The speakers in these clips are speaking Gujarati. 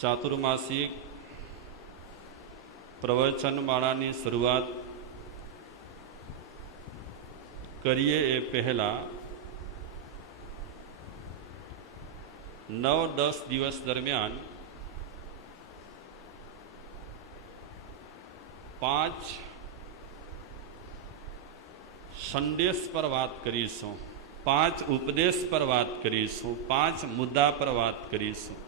ચાતુર્માસિક પ્રવચનમાળાની શરૂઆત કરીએ એ પહેલાં 9-10 દિવસ દરમિયાન 5 સંદેશ પર વાત કરીશું, 5 ઉપદેશ પર વાત કરીશું, 5 મુદ્દા પર વાત કરીશું.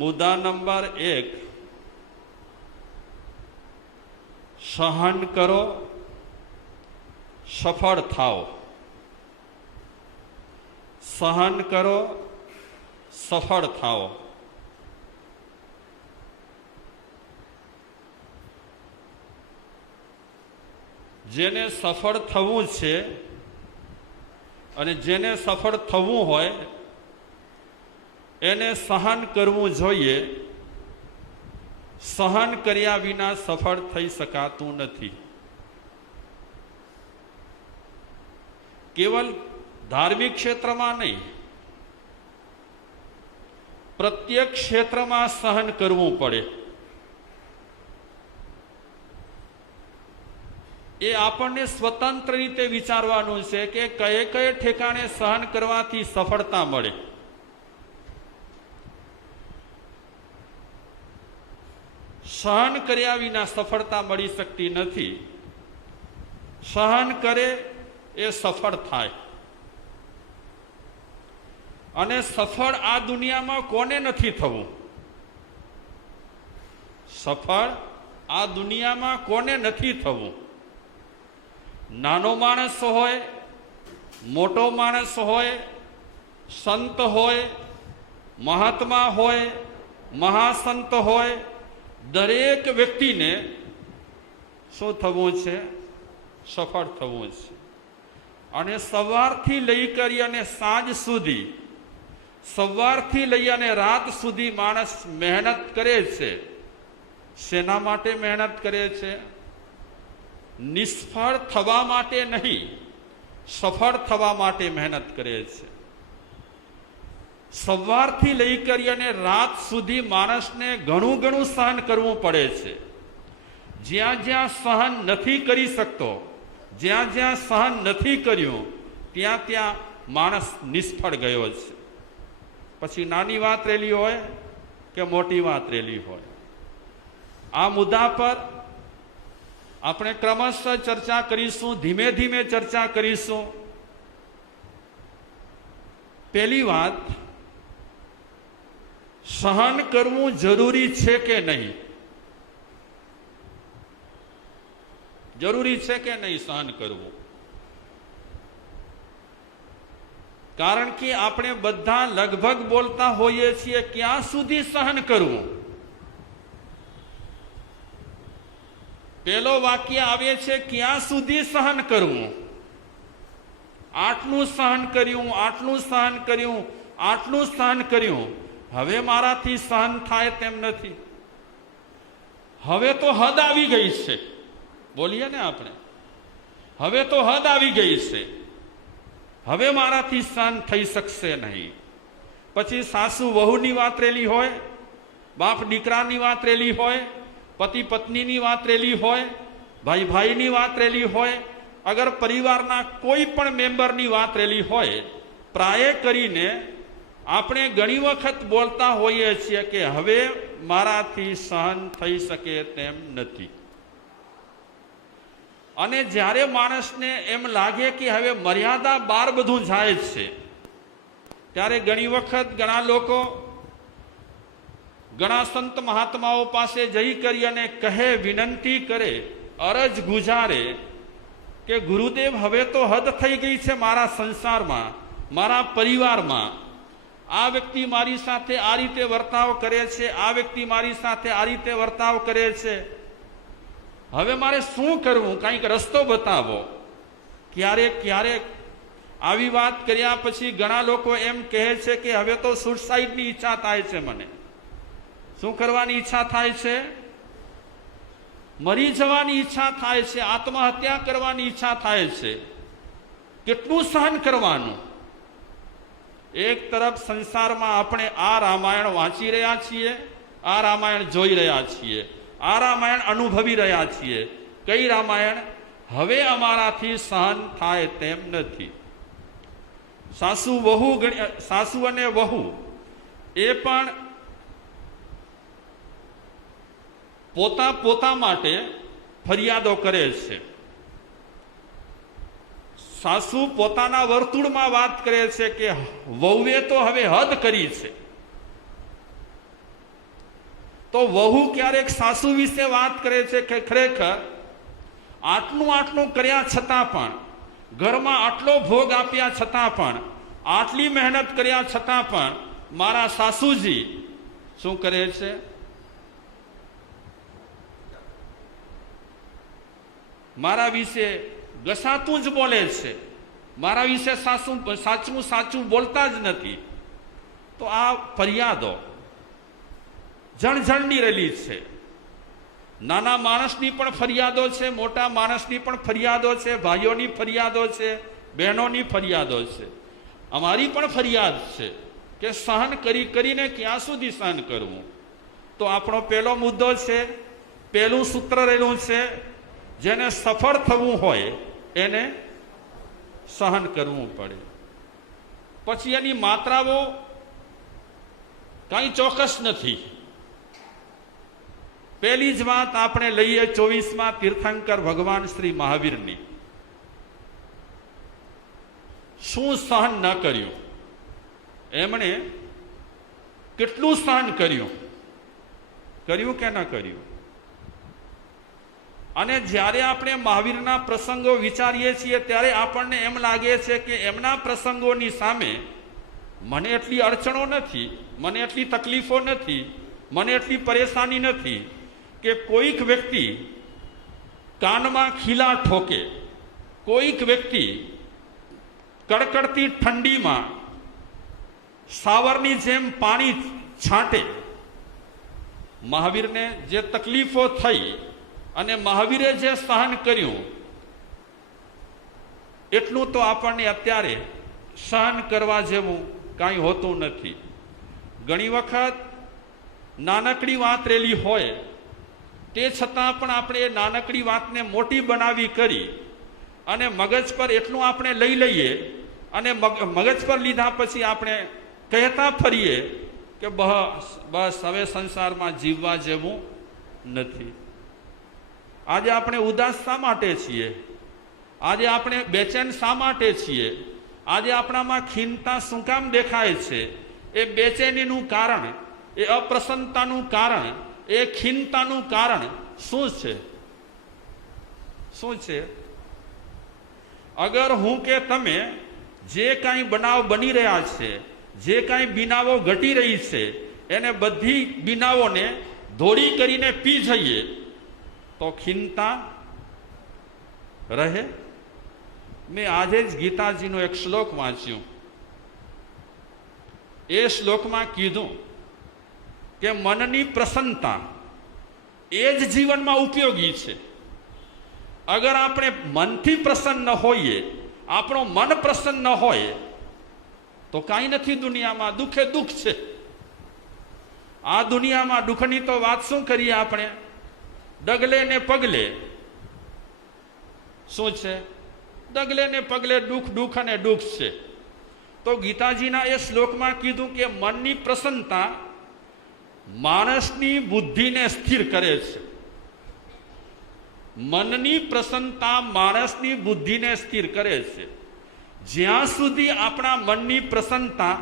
મુદ્દા નંબર 1, સહન કરો, સફળ થાઓ. સહન કરો, સફળ થાઓ. જેને સફળ થવું છે અને જેને સફળ થવું હોય એને સહન કરવું જોઈએ. સહન કર્યા વિના સફળ થઈ શકાતું નથી. કેવલ ધાર્મિક ક્ષેત્રમાં નહીં, પ્રત્યેક ક્ષેત્રમાં સહન કરવું પડે. એ આપણને સ્વતંત્ર રીતે વિચારવાનું છે કે કયે કયે ઠેકાણે સહન કરવાથી સફળતા મળે. સહન કર્યા વિના સફળતા મળી શકતી નથી. સહન કરે એ સફળ થાય. અને સફળ આ દુનિયામાં કોને નથી થવું? સફળ આ દુનિયામાં કોને નથી થવું? નાનો માણસ હોય, મોટો માણસ હોય, સંત હોય, મહાત્મા હોય, મહાસંત હોય, દરેક વ્યક્તિને શું થવું છે? સફળ થવું છે. અને સવારથી લઈ કરી અને સાંજ સુધી, સવારથી લઈ અને રાત સુધી માણસ મહેનત કરે છે. શેના માટે મહેનત કરે છે? નિષ્ફળ થવા માટે નહીં, સફળ થવા માટે મહેનત કરે છે. સવારથી લઈ કરી અને રાત સુધી માણસને ઘણું સહન કરવું પડે છે. જ્યાં જ્યાં સહન નથી કરી શકતો, જ્યાં જ્યાં સહન નથી કર્યું, ત્યાં ત્યાં માણસ નિષ્ફળ ગયો છે. પછી નાની વાત રહેલી હોય કે મોટી વાત રહેલી હોય, આ મુદ્દા પર આપણે ક્રમશઃ ચર્ચા કરીશું, ધીમે ધીમે ચર્ચા કરીશું. પહેલી વાત, સહન કરવું જરૂરી છે કે નહીં? જરૂરી છે કે નહીં સહન કરવું? કારણ કે આપણે બધા લગભગ બોલતા હોઈએ છીએ, ક્યાં સુધી સહન કરવું? પેલો વાક્ય આવે છે, ક્યાં સુધી સહન કરવું? આટલું સહન કર્યું, આટલું સહન કર્યું, આટલું સહન કર્યું, હવે મારાથી સહન થાય તેમ નથી. હવે તો હદ આવી ગઈ છે. બોલીએ ને આપણે, હવે તો હદ આવી ગઈ છે, હવે મારાથી સહન થઈ શકશે નહીં. પછી સાસુ વહુની વાત રહેલી હોય, બાપ દીકરાની વાત રહેલી હોય, પતિ પત્નીની વાત રહેલી હોય, ભાઈ ભાઈની વાત રહેલી હોય, અગર પરિવારના કોઈ પણ મેમ્બરની વાત રહેલી હોય, પ્રાય કરીને આપણે ઘણી વખત બોલતા હોઈએ છીએ કે હવે મારાથી સહન થઈ શકે તેમ નથી. અને જ્યારે માણસને એમ લાગે કે હવે મર્યાદા બહાર બધું જાય છે, ત્યારે ઘણી વખત ઘણા લોકો ઘણા સંત મહાત્માઓ પાસે જઈ કરી અને કહે, વિનંતી કરે, અરજ ગુજારે કે ગુરુદેવ હવે તો હદ થઈ ગઈ છે મારા સંસારમાં, મારા પરિવારમાં. આ વ્યક્તિ મારી સાથે આ રીતે વર્તાવ કરે છે, આ વ્યક્તિ મારી સાથે આ રીતે વર્તાવ કરે છે, હવે મારે શું કરવું? કંઈક રસ્તો બતાવો. ક્યારેક ક્યારેક આવી વાત કર્યા પછી ઘણા લોકો એમ કહે છે કે હવે તો સુસાઇડની ઈચ્છા થાય છે. મને શું કરવાની ઈચ્છા થાય છે? મરી જવાની ઈચ્છા થાય છે, આત્મહત્યા કરવાની ઈચ્છા થાય છે. કેટલું સહન કરવાનું? એક તરફ સંસારમાં આપણે આ રામાયણ વાંચી રહ્યા છીએ, આ રામાયણ જોઈ રહ્યા છીએ, આ રામાયણ અનુભવી રહ્યા છીએ. કઈ રામાયણ? હવે અમારાથી સહન થાય તેમ નથી. સાસુ અને વહુ એ પણ પોતા માટે ફરિયાદો કરે છે. સાસુ પોતાના વર્તુળમાં વાત કરે છે કે વહુએ તો હવે હદ કરી છે. તો વહુ ક્યારેક સાસુ વિશે વાત કરે છે કે ખરેખર આટલું કર્યા છતાં પણ, ઘરમાં આટલો ભોગ આપ્યા છતાં પણ, આટલી મહેનત કર્યા છતાં પણ મારા સાસુજી શું કરે છે? મારા વિશે ગસાતું જ બોલે છે, મારા વિશે સાચું બોલતા જ નથી. તો આ ફરિયાદો જણજણની રહેલી છે. નાના માણસની પણ ફરિયાદો છે, મોટા માણસની પણ ફરિયાદો છે, ભાઈઓની ફરિયાદો છે, બહેનોની ફરિયાદો છે. અમારી પણ ફરિયાદ છે કે સહન કરીને ક્યાં સુધી સહન કરવું. તો આપણો પહેલો મુદ્દો છે, પહેલું સૂત્ર રહેલું છે, જેને સફળ થવું હોય એને સહન કરવું પડે. પછી એની માત્રાઓ કંઈ ચોક્કસ નથી. પહેલી જ વાત આપણે લઈએ 24મા તીર્થંકર ભગવાન શ્રી મહાવીરની. શું સહન ન કર્યું? એમણે કેટલું સહન કર્યું કે ન કર્યું? અને જ્યારે આપણે મહાવીરના પ્રસંગો વિચારીએ છીએ ત્યારે આપણને એમ લાગે છે કે એમના પ્રસંગોની સામે મને એટલી અડચણો નથી, મને એટલી તકલીફો નથી, મને એટલી પરેશાની નથી કે કોઈક વ્યક્તિ કાનમાં ખીલા ઠોકે, કોઈક વ્યક્તિ કડકડતી ઠંડીમાં સાવરની જેમ પાણી છાંટે. મહાવીરને જે તકલીફો થઈ અને મહાવીરે જે સહન કર્યું એટલું તો આપણને અત્યારે સહન કરવા જેવું કાંઈ હોતું નથી. ઘણી વખત નાનકડી વાત રહેલી હોય તે છતાં પણ આપણે એ નાનકડી વાતને મોટી બનાવી કરી અને મગજ પર એટલું આપણે લઈ લઈએ અને મગજ પર લીધા પછી આપણે કહેતા ફરીએ કે બસ હવે સંસારમાં જીવવા જેવું નથી. આજે આપણે ઉદાસ શા માટે છીએ? આજે આપણે બેચેન શા માટે છીએ? આજે આપણામાં ખીનતા શું કામ દેખાય છે? એ બેચેનીનું કારણ, એ અપ્રસન્નતાનું કારણ, એ ખીનતાનું કારણ શું છે? શું છે? અગર હું કે તમે જે કાંઈ બનાવ બની રહ્યા છે, જે કાંઈ બીનાવો ઘટી રહી છે, એને બધી બીનાવોને ધોળી કરીને પી જઈએ તો ખીનતા રહે? મેં આજે જ ગીતાજીનો એક શ્લોક વાંચ્યો. એ શ્લોકમાં કીધું કે મનની પ્રસન્નતા એ જ જીવનમાં ઉપયોગી છે. અગર આપણે મનથી પ્રસન્ન હોઈએ, આપણો મન પ્રસન્ન હોય તો કાંઈ નથી દુનિયામાં. દુઃખે દુઃખ છે. આ દુનિયામાં દુઃખની તો વાત શું કરીએ આપણે? ડગલે ને પગલે શું છે? ડગલે ને પગલે દુઃખ અને દુઃખ છે. તો ગીતાજીના એ શ્લોકમાં કીધું કે મનની પ્રસન્નતા માણસની બુદ્ધિને સ્થિર કરે છે. મનની પ્રસન્નતા માણસની બુદ્ધિને સ્થિર કરે છે. જ્યાં સુધી આપણા મનની પ્રસન્નતા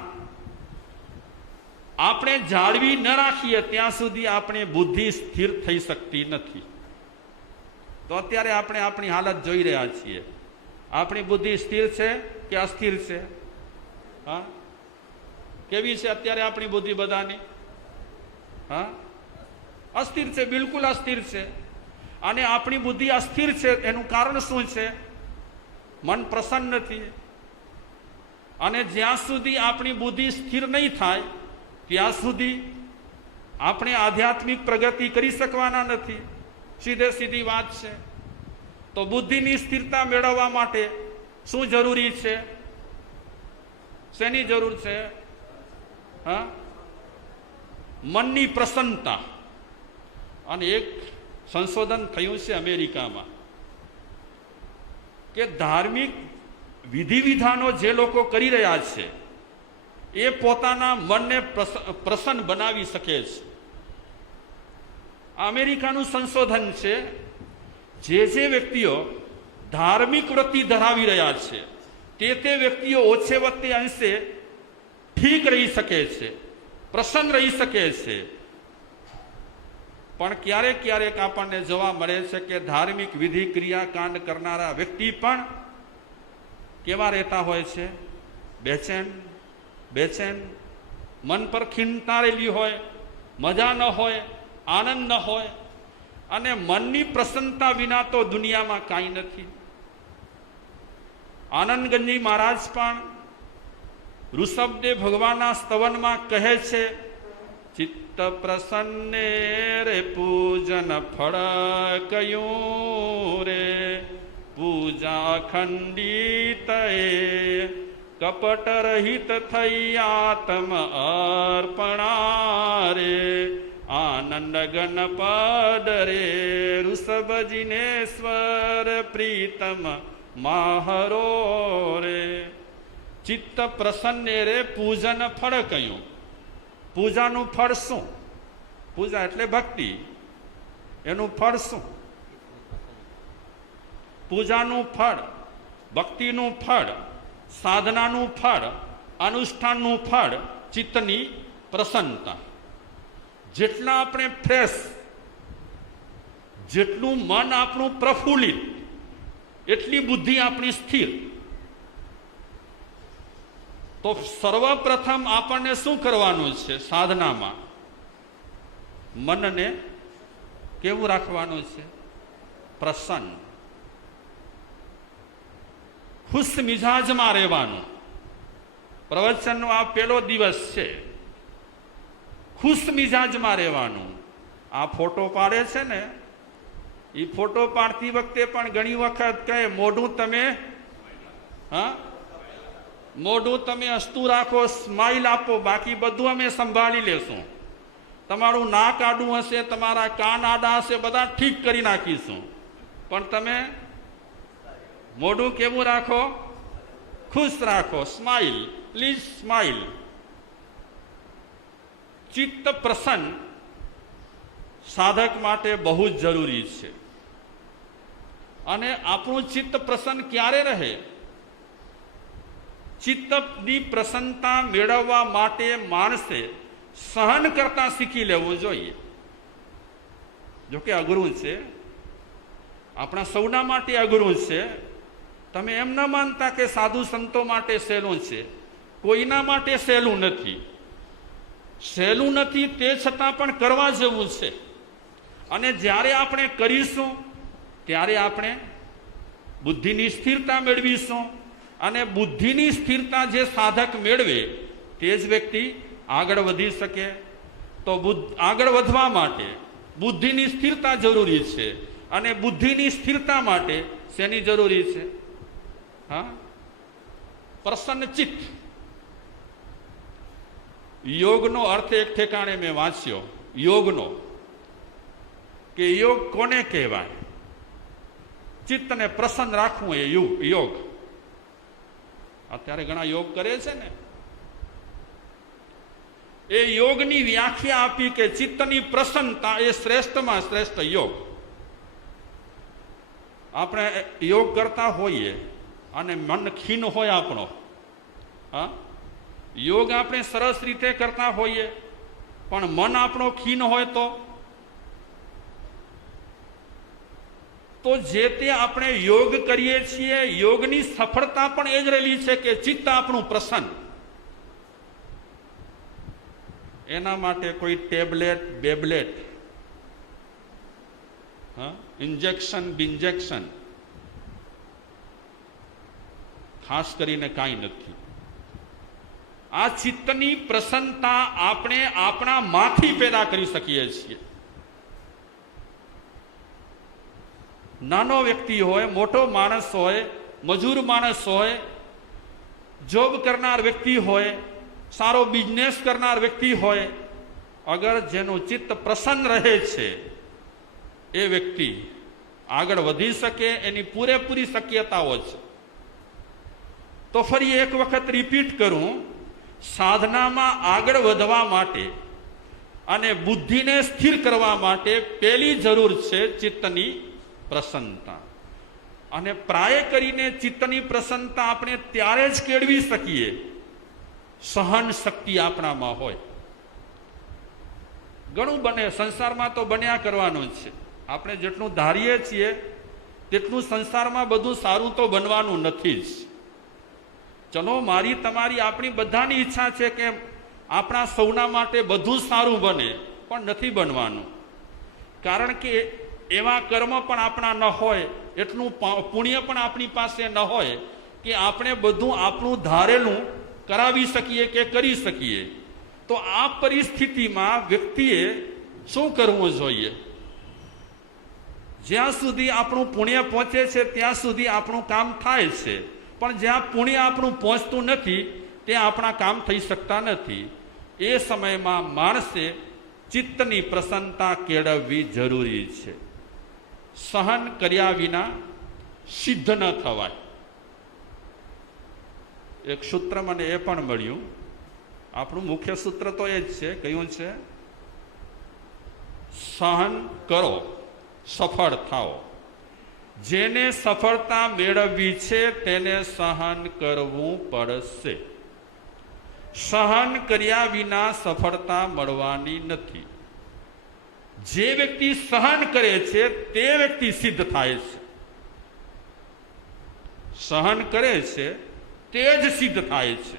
આપણે જાળવી ન રાખીએ ત્યાં સુધી આપણી બુદ્ધિ સ્થિર થઈ શકતી નથી. તો અત્યારે આપણે આપણી હાલત જોઈ રહ્યા છીએ. આપણી બુદ્ધિ સ્થિર છે કે અસ્થિર છે? હા, કેવી છે અત્યારે આપણી બુદ્ધિ બધાની? હા, અસ્થિર છે, બિલકુલ અસ્થિર છે. અને આપણી બુદ્ધિ અસ્થિર છે એનું કારણ શું છે? મન પ્રસન્ન નથી. અને જ્યાં સુધી આપણી બુદ્ધિ સ્થિર નહીં થાય ત્યાં સુધી આપણે આધ્યાત્મિક પ્રગતિ કરી શકવાના નથી. સીધી વાત છે. તો બુદ્ધિની સ્થિરતા મેળવવા માટે શું જરૂરી છે? શેની જરૂર છે? હા, મનની પ્રસન્નતા. અને એક સંશોધન થયું છે અમેરિકામાં કે ધાર્મિક વિધિ વિધાનો જે લોકો કરી રહ્યા છે એ પોતાના મનને પ્રસન્ન બનાવી શકે છે. અમેરિકાનું સંશોધન છે. જે વ્યક્તિઓ ધાર્મિક વૃત્તિ ધરાવી રહ્યા છે તે વ્યક્તિઓ ઓછે વત્તે અંશે ઠીક રહી શકે છે, પ્રસન્ન રહી શકે છે. પણ ક્યારેક ક્યારેક આપણને જોવા મળે છે કે ધાર્મિક વિધિ ક્રિયાકાંડ કરનારા વ્યક્તિ પણ કેવા રહેતા હોય છે? બેચેન, મન પર ખીણતા રહેલી હોય, મજા ન હોય, આનંદ ન હોય. અને મનની પ્રસન્નતા વિના તો દુનિયામાં કાંઈ નથી. આનંદગંજી મહારાજ પણ ઋષભદેવ ભગવાનના સ્તવનમાં કહે છે, ચિત્ત પ્રસન્ને રે પૂજન ફળ કયું રે, પૂજા ખંડિત કપટ રહિત થઈ આત્મ અર્પણા રે, આનંદ ગન પદ રે ઋષભજીનેશ્વર પ્રીતમ માહરો રે. ચિત્ત પ્રસન્ને રે પૂજન ફળ કયું. પૂજાનું ફળ શું? પૂજા એટલે ભક્તિ. એનું ફળ શું? પૂજાનું ફળ, ભક્તિનું ફળ, સાધનાનું ફળ, અનુષ્ઠાનનું ફળ ચિત્તની પ્રસન્નતા. જેટલા આપણે ફ્રેશ, જેટલું મન આપણું પ્રફુલ્લિત, એટલી બુદ્ધિ આપણી સ્થિર. તો સર્વપ્રથમ આપણને શું કરવાનું છે સાધનામાં? મનને કેવું રાખવાનું છે? પ્રસન્ન, ખુશ મિજાજમાં રહેવાનું. પ્રવચનનો આ પહેલો દિવસ છે. ખુશ મિજાજમાં રહેવાનું. આ ફોટો પાડે છે ને, એ ફોટો પાડતી વખતે પણ ઘણી વખત કહે મોઢું તમે મોઢું તમે હસતું રાખો, સ્માઇલ આપો, બાકી બધું અમે સંભાળી લેશું. તમારું નાક આડું હશે, તમારા કાન આડા હશે, બધા ઠીક કરી નાખીશું. પણ તમે મોઢું કેવું રાખો? ખુશ રાખો. Smile, please smile. ચિત્ત પ્રસન્ન સાધક માટે બહુ જ જરૂરી છે. અને આપણું ચિત્ત પ્રસન્ન ક્યારે રહે? ચિત્તની પ્રસન્નતા મેળવવા માટે માણસે સહન કરતા શીખી લેવું જોઈએ. જોકે અઘરું છે, આપણા સૌના માટે અઘરું છે. તમે એમ ન માનતા કે સાધુ સંતો માટે સહેલું છે. કોઈના માટે સહેલું નથી. સહેલું નથી, તે છતાં પણ કરવા જેવું છે. અને જ્યારે આપણે કરીશું ત્યારે આપણે બુદ્ધિની સ્થિરતા મેળવીશું. અને બુદ્ધિની સ્થિરતા જે સાધક મેળવે તે જ વ્યક્તિ આગળ વધી શકે. તો આગળ વધવા માટે બુદ્ધિની સ્થિરતા જરૂરી છે. અને બુદ્ધિની સ્થિરતા માટે શેની જરૂરી છે? હા, પ્રસન્ન ચિત્ત. યોગનો અર્થ એક ઠેકાણે મેં વાંચ્યો, યોગનો, કે યોગ કોને કહેવાય? ચિત્તને પ્રસન્ન રાખવું એ યોગ. અત્યારે ઘણા યોગ કરે છે ને, એ યોગની વ્યાખ્યા આપી કે ચિત્તની પ્રસન્નતા એ શ્રેષ્ઠમાં શ્રેષ્ઠ યોગ. આપણે યોગ કરતા હોઈએ અને મન ખીન હોય આપણો, હા, યોગ આપણે સરસ રીતે કરતા હોઈએ પણ મન આપણો ખીન હોય તો જે તે આપણે યોગ કરીએ છીએ, યોગની સફળતા પણ એ જ રહેલી છે કે ચિત્ત આપણું પ્રસન્ન. એના માટે કોઈ ટેબ્લેટ બેબ્લેટ, ઇન્જેક્શન બિન્જેક્શન ખાસ કરીને કાંઈ નથી. આ ચિત્તની પ્રસન્નતા આપણે આપણા માંથી પેદા કરી શકીએ છીએ. નાનો વ્યક્તિ હોય, મોટો માણસ હોય, મજૂર માણસ હોય, જોબ કરનાર વ્યક્તિ હોય, સારો બિઝનેસ કરનાર વ્યક્તિ હોય, અગર જેનું ચિત્ત પ્રસન્ન રહે છે એ વ્યક્તિ આગળ વધી શકે, એની પૂરેપૂરી શક્યતાઓ છે. તો ફરી એક વખત રિપીટ કરું, સાધનામાં આગળ વધવા માટે અને બુદ્ધિને સ્થિર કરવા માટે પહેલી જરૂર છે ચિત્તની પ્રસન્નતા. અને પ્રાય કરીને ચિત્તની પ્રસન્નતા આપણે ત્યારે જ કેળવી શકીએ સહન શક્તિ આપણામાં હોય. ઘણું બને સંસારમાં, તો બન્યા કરવાનું છે. આપણે જેટલું ધારીએ છીએ તેટલું સંસારમાં બધું સારું તો બનવાનું નથી જ. ચલો, મારી તમારી આપણી બધાની ઈચ્છા છે કે આપણા સૌના માટે બધું સારું બને, પણ નથી બનવાનું. કારણ કે એવા કર્મ પણ આપણા ન હોય, એટલું પુણ્ય પણ આપણી પાસે ન હોય કે આપણે બધું આપણું ધારેલું કરાવી શકીએ કે કરી શકીએ. તો આ પરિસ્થિતિમાં વ્યક્તિએ શું કરવું જોઈએ? જ્યાં સુધી આપણું પુણ્ય પહોંચે છે ત્યાં સુધી આપણું કામ થાય છે, પણ જ્યાં પુણ્ય આપણું પહોંચતું નથી ત્યાં આપણા કામ થઈ શકતા નથી. એ સમયમાં માણસે ચિત્તની પ્રસન્નતા કેળવવી જરૂરી છે. સહન કર્યા વિના સિદ્ધ ન થવાય. એક સૂત્ર મને એ પણ મળ્યું, આપણું મુખ્ય સૂત્ર તો એ જ છે, કયું છે? સહન કરો, સફળ થાઓ. જેને સફળતા મેળવવી છે તેને સહન કરવું પડશે. સહન કર્યા વિના સફળતા મળવાની નથી. જે વ્યક્તિ સહન કરે છે તે વ્યક્તિ સિદ્ધ થાય છે. સહન કરે છે તે જ સિદ્ધ થાય છે.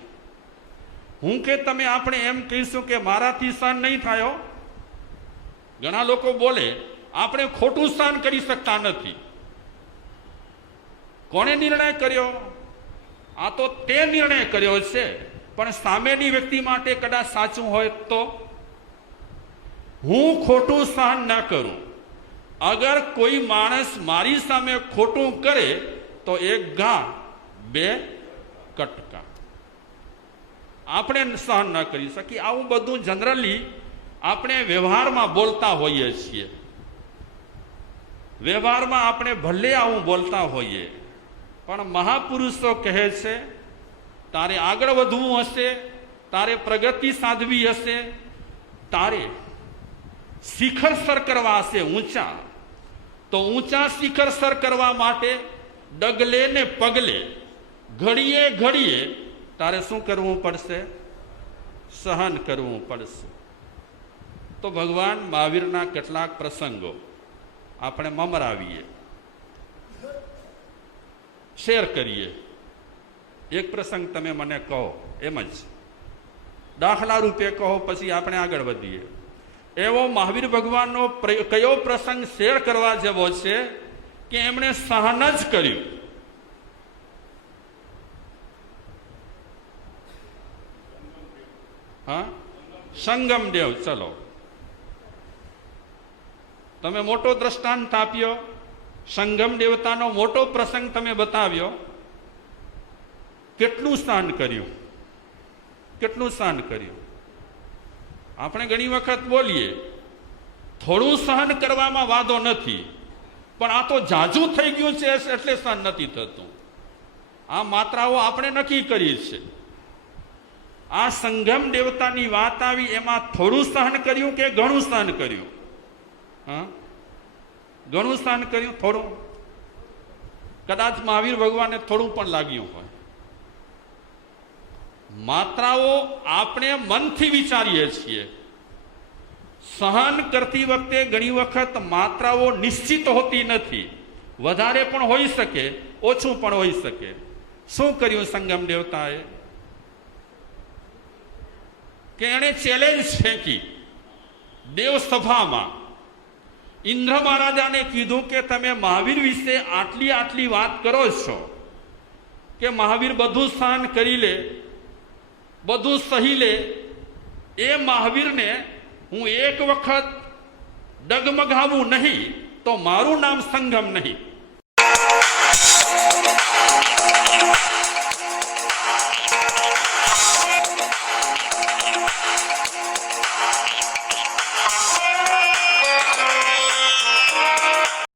હું કે તમે આપણે એમ કહીશું કે મારાથી સહન નહીં થાય. ઘણા લોકો બોલે આપણે ખોટું સહન કરી શકતા નથી. કોણે નિર્ણય કર્યો? આ તો તે નિર્ણય કર્યો છે, પણ સામેની વ્યક્તિ માટે કદાચ સાચું હોય તો હું ખોટું સહન ન કરું. અગર કોઈ માણસ મારી સામે ખોટું કરે તો એક ઘા બે કટકા. આપણે સહન ન કરી શકીએ. આવું બધું જનરલી આપણે વ્યવહારમાં બોલતા હોઈએ છીએ. વ્યવહારમાં આપણે ભલે આવું બોલતા હોઈએ, પણ મહાપુરુષો કહે છે તારે આગળ વધવું હશે, તારે પ્રગતિ સાધવી હશે, તારે શિખર સર કરવા હશે ઊંચા, તો ઊંચા શિખર સર કરવા માટે ડગલે ને પગલે ઘડીએ ઘડીએ તારે શું કરવું પડશે? સહન કરવું પડશે. તો ભગવાન મહાવીરના કેટલાક પ્રસંગો આપણે મમરાવીએ, શેર કરીએ. એક પ્રસંગ તમે મને કહો, એમ જ દાખલા રૂપે કહો, પછી આપણે આગળ વધીએ. એવો મહાવીર ભગવાનનો કયો પ્રસંગ શેર કરવા જેવો છે કે એમણે સહન જ કર્યું? હા, સંગમદેવ. ચલો, તમે મોટો દ્રષ્ટાંત આપ્યો, સંગમ દેવતાનો મોટો પ્રસંગ તમે બતાવ્યો. કેટલું સહન કર્યું, કેટલું સહન કર્યું? આપણે ઘણી વખત બોલીએ થોડું સહન કરવામાં વાંધો નથી, પણ આ તો જાજુ થઈ ગયું છે એટલે સહન નથી થતું. આ માત્રાઓ આપણે નક્કી કરી છે. આ સંગમ દેવતાની વાત આવી, એમાં થોડું સહન કર્યું કે ઘણું સહન કર્યું? હા, ઘણું સહન કર્યું. થોડું કદાચ મહાવીર ભગવાનને થોડું પણ લાગ્યું હોય. માત્રાઓ આપણે મનથી વિચારીએ છીએ. સહન કરતી વખતે ઘણી વખત માત્રાઓ નિશ્ચિત હોતી નથી. વધારે પણ હોઈ શકે, ઓછું પણ હોઈ શકે. શું કર્યું સંગમ દેવતાએ? કે એણે ચેલેન્જ ફેંકી દેવસભામાં. ઇન્દ્ર મહારાજાને કીધું કે તમે મહાવીર વિશે આટલી આટલી વાત કરો છો કે મહાવીર બધું સહન કરી લે, બધું સહી લે. એ મહાવીરને હું એક વખત ડગમગાવું નહીં તો મારું નામ સંગમ નહીં.